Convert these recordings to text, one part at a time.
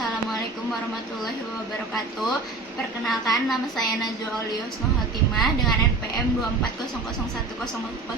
Assalamualaikum warahmatullahi wabarakatuh. Perkenalkan, nama saya Najwa Aulia Husnul Khotimah dengan NPM 2400100048.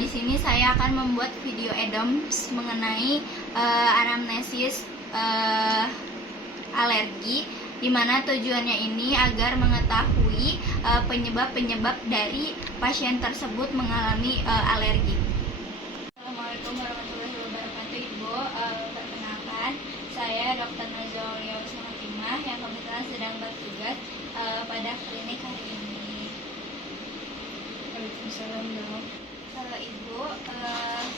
Di sini saya akan membuat video EDOMS mengenai anamnesis alergi, di mana tujuannya ini agar mengetahui penyebab-penyebab dari pasien tersebut mengalami alergi. Assalamualaikum warahmatullahi wabarakatuh, Ibu. Perkenalkan, saya Dr. Najwa Aulia Husnul Khotimah yang kebetulan sedang bertugas pada klinik hari ini. Waalaikumsalam, Dok. Ibu,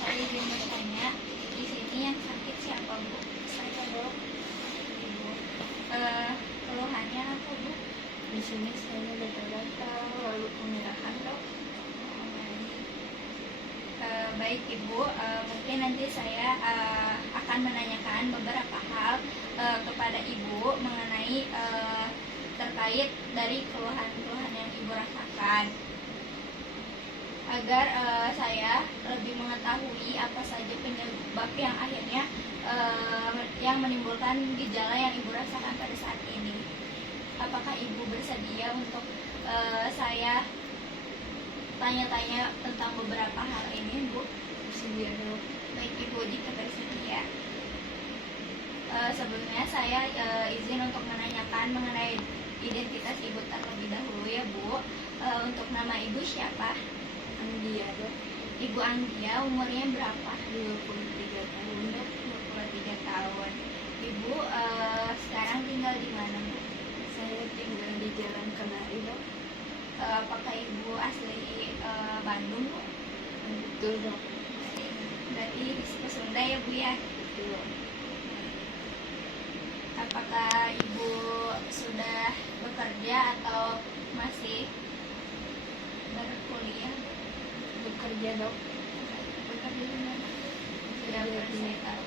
saya ingin bertanya, di sini yang sakit siapa, Bu? Saya, Dok. Ibu, keluhannya apa, Bu? Di sini saya gatal-gatal, lalu kemerahan, Dok. Baik Ibu, mungkin nanti saya akan menanyakan beberapa hal kepada Ibu mengenai terkait dari keluhan-keluhan yang Ibu rasakan, agar saya lebih mengetahui apa saja penyebab yang akhirnya yang menimbulkan gejala yang Ibu rasakan pada saat ini. Apakah Ibu bersedia untuk saya tanya-tanya tentang beberapa hal ini, Bu? Bersedia, Dok. Baik Ibu, jika bersedia. Sebelumnya saya izin untuk menanyakan mengenai identitas Ibu terlebih dahulu ya, Bu. Untuk nama Ibu siapa? Anggia, Dok. Ibu Anggia, umurnya berapa? 23 tahun, Dok. 23 tahun. Ibu sekarang tinggal di mana, Bu? Saya tinggal di Jalan Kenari, Dok. Apakah Ibu asli Bandung, Bu? Betul, Dok. Berarti ke Sunda ya, Bu ya? Betul. Apakah Ibu sudah bekerja atau masih berkuliah? Bekerja, Dok. Bekerja di mana? Sudah Bekerja di saya tahu.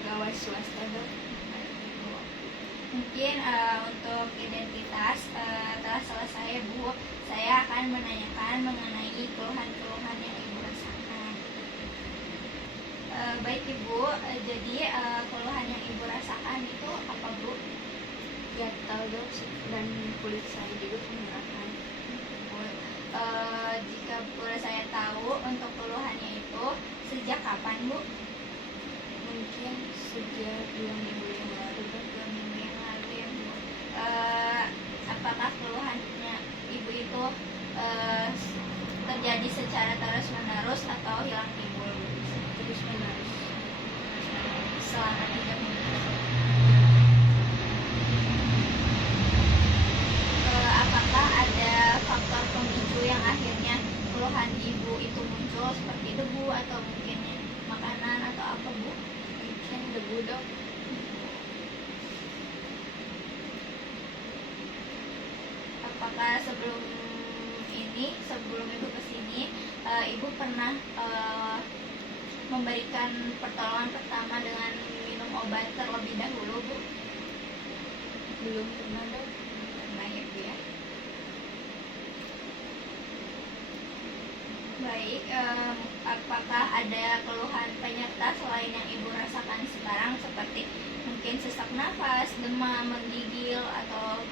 pegawai swasta, Dok. Mungkin untuk identitas telah selesai, Bu. Saya akan menanyakan mengenai keluhan-keluhan yang Ibu rasakan. Baik Ibu, jadi keluhan yang Ibu rasakan itu apa, Bu? Gatal, Dok, dan kulit saya juga kemerahan. Jika boleh saya tahu untuk keluhannya itu sejak kapan, Bu? Mungkin sejak 2 minggu yang lalu, Dok. 2 minggu yang lalu ya, Bu. Apakah keluhannya Ibu itu terjadi secara terus-menerus atau hilang timbul Terus-menerus. selama 3 minggu? Apakah ada faktor pemicu yang akhirnya keluhan Ibu itu muncul seperti debu atau mungkin makanan atau apa, Bu? Mungkin debu, Dok. Apakah sebelum Ibu kesini, Ibu pernah memberikan pertolongan pertama dengan minum obat terlebih dahulu, Bu? Belum pernah, Dok. Pernah ya, Bu ya. Baik, apakah ada keluhan penyerta selain yang Ibu rasakan sekarang seperti mungkin sesak nafas, demam, menggigil, atau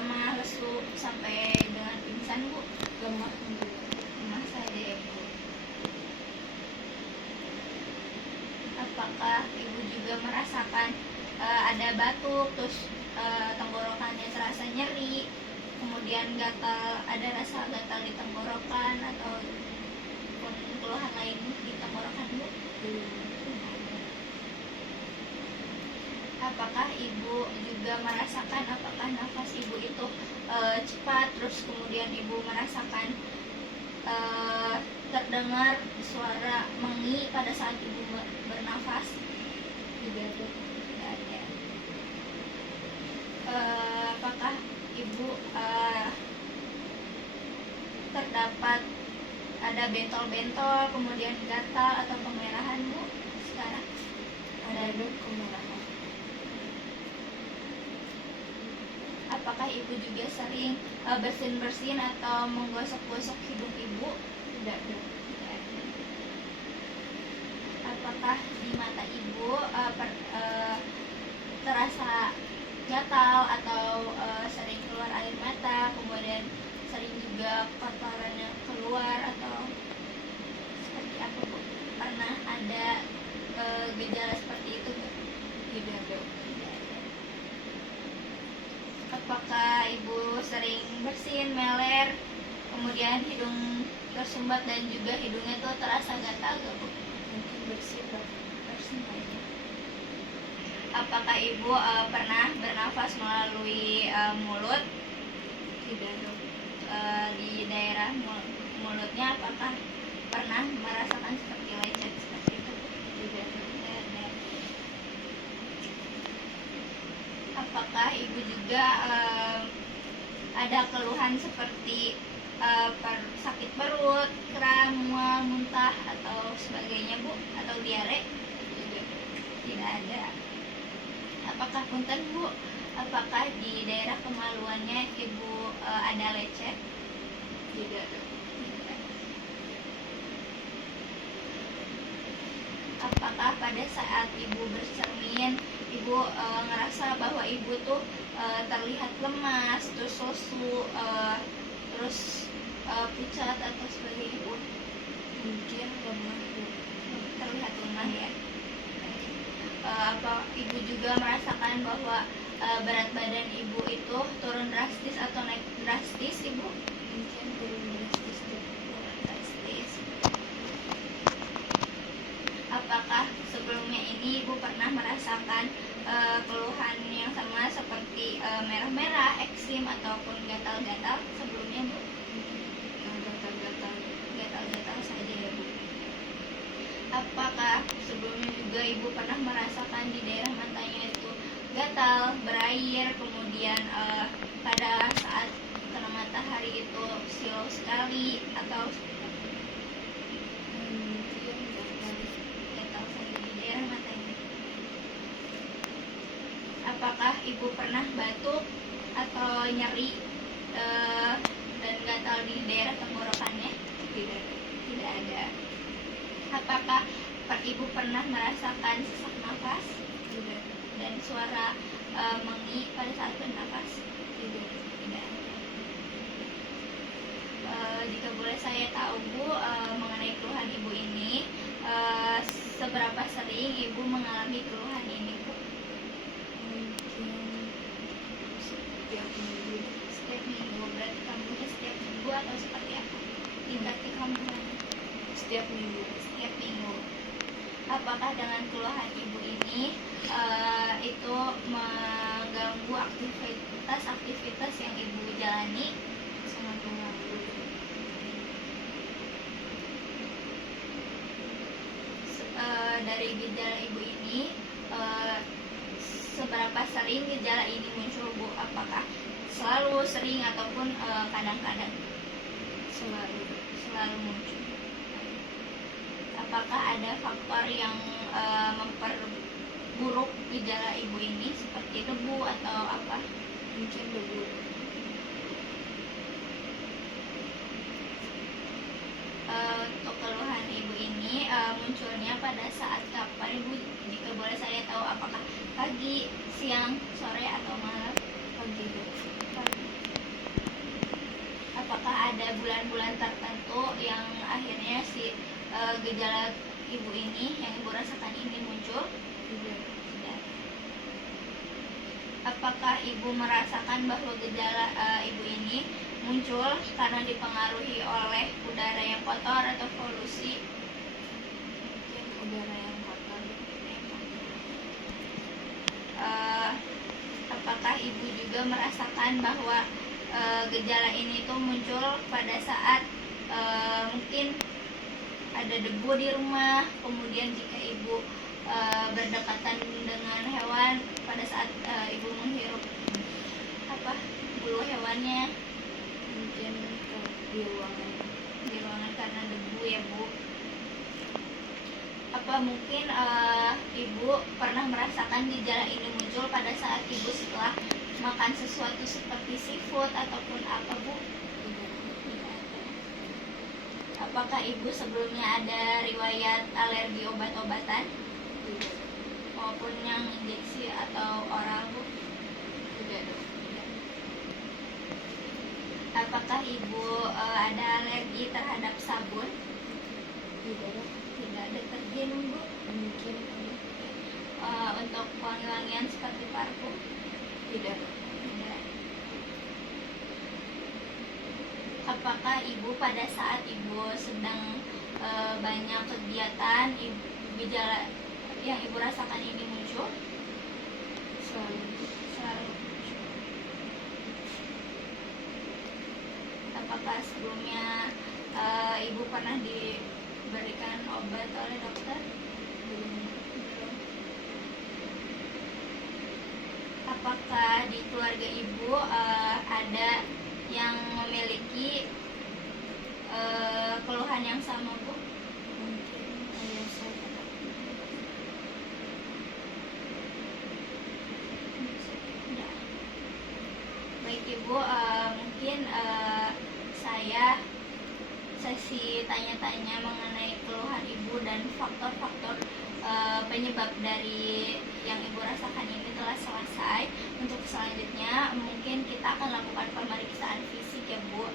lemah, lesu, sampai dengan pingsan, Bu? Lemah. Lemah saja ya, Bu. Apakah Ibu juga merasakan ada batuk, terus tenggorokannya terasa nyeri, kemudian gatal, ada rasa gatal di tenggorokan atau keluhan lain di tenggorokan, Bu? Apakah Ibu juga merasakan apakah nafas Ibu itu cepat, terus kemudian Ibu merasakan terdengar suara mengi pada saat Ibu bernafas? Tidak, Dok. Tidak ada. Apakah Ibu terdapat ada bentol-bentol, kemudian gatal atau kemerahan, Bu, sekarang? Ada, Dok, kemerahan. Apakah Ibu juga sering bersin-bersin atau menggosok-gosok hidung Ibu? Tidak, Dok. Tidak ada. Apakah di mata Ibu gejala seperti itu Bu? Tidak ada. Tidak ada. Apakah ibu sering bersin, meler, kemudian hidung tersumbat dan juga hidungnya tuh terasa gatal gak Bu? Mungkin bersih Dok. Bersin aja. Apakah ibu pernah bernafas melalui mulut? Tidak Dok. Di daerah mulutnya apakah pernah merasakan seperti lecet seperti itu? Tidak Dok. Tidak ada. Apakah ibu juga ada keluhan seperti sakit perut, kram, mual, muntah atau sebagainya Bu, atau diare? Tidak. Tidak ada. Apakah punten Bu, apakah di daerah kemaluannya ibu ada lecet? Tidak Dok. Tidak. Apakah pada saat ibu bercermin ibu ngerasa bahwa ibu tuh terlihat lemas, terus lesu, terus pucat atau sebagainya Bu? Mungkin lemah Dok. Terlihat lemah ya. Apa ibu juga merasakan bahwa berat badan ibu itu turun drastis atau naik drastis ibu? Mungkin turun drastis Dok. Turun drastis. Apakah sebelumnya ini ibu pernah merasakan keluhan yang sama seperti merah-merah, eksim ataupun gatal-gatal sebelumnya Bu? Gatal-gatal. Gatal-gatal saja ya Bu. Apakah sebelumnya juga ibu pernah merasakan di daerah matanya itu gatal, berair, kemudian pada saat kena matahari itu silau sekali atau Mungkin gatal. gatal saja di daerah matanya? Apakah ibu pernah batuk atau nyeri dan gatal di daerah tenggorokannya? Tidak. Tidak ada. Apakah ibu pernah merasakan sesak nafas Tidak. dan suara mengi pada saat bernafas? Tidak. Tidak ada. Jika boleh saya tahu Bu, mengenai keluhan ibu ini, seberapa sering ibu mengalami keluhan ini Bu? Mungkin setiap minggu. Setiap minggu, berarti kambuhnya setiap minggu atau seperti apa? Tingkat kekambuhan Setiap minggu. setiap minggu. Apakah dengan keluhan ibu ini itu mengganggu aktivitas yang ibu jalani? Sangat mengganggu. Dari gejala ibu ini seberapa sering gejala ini muncul Bu? Apakah selalu, sering, ataupun kadang-kadang? Selalu muncul. Apakah ada faktor yang memperburuk gejala ibu ini seperti debu atau apa? Mungkin debu. Untuk keluhan ibu ini munculnya pada saat kapan Ibu? Jika boleh saya tahu, apakah pagi, siang, sore, atau malam? Pagi Dok. Pagi. Apakah ada bulan-bulan tertentu yang akhirnya si gejala ibu ini yang ibu rasakan ini muncul? Tidak. Tidak. Apakah ibu merasakan bahwa gejala ibu ini muncul karena dipengaruhi oleh udara yang kotor atau polusi? Mungkin udara yang kotor. Apakah ibu juga merasakan bahwa gejala ini tuh muncul pada saat mungkin ada debu di rumah, kemudian jika ibu berdekatan dengan hewan pada saat ibu menghirup bulu hewannya Mungkin di ruangan. karena debu ya Bu? Apa mungkin ibu pernah merasakan gejala ini muncul pada saat ibu setelah makan sesuatu seperti seafood ataupun apa Bu? Tidak ada. Apakah ibu sebelumnya ada riwayat alergi obat-obatan Tidak. maupun yang injeksi atau oral Bu? Tidak Dok. Apakah ibu ada alergi terhadap sabun? Tidak Dok. Tidak. Deterjen Bu? Mungkin ada. wangi-wangian seperti parfum? Tidak. Tidak. Apakah ibu pada saat ibu sedang banyak kegiatan, gejala yang ibu rasakan ini muncul? Selalu. Selalu muncul. Apakah sebelumnya ibu pernah diberikan obat oleh dokter? Belum. Belum. Apakah di keluarga ibu ada yang memiliki keluhan yang sama, Bu? Mungkin ayah saya. Tidak. Baik Ibu, mungkin saya sesi tanya-tanya mengenai keluhan Ibu dan faktor-faktor penyebab dari yang Ibu rasakan ini telah selesai. Untuk selanjutnya mungkin kita akan lakukan pemeriksaan fisik ya Bu.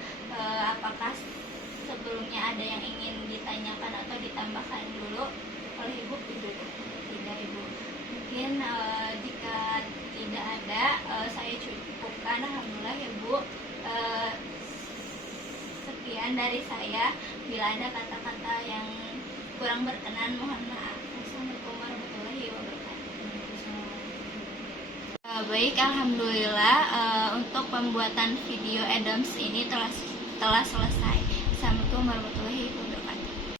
Apakah sebelumnya ada yang ingin ditanyakan atau ditambahkan dulu oleh Ibu? Tidak Ibu. Mungkin jika tidak ada, saya cukupkan. Alhamdulillah ya Bu. Sekian dari saya. Bila ada kata-kata yang kurang berkenan, mohon maaf. Wassalamualaikum warahmatullahi wabarakatuh. Baik, alhamdulillah untuk pembuatan video Adams ini telah selesai. Assalamualaikum warahmatullahi wabarakatuh.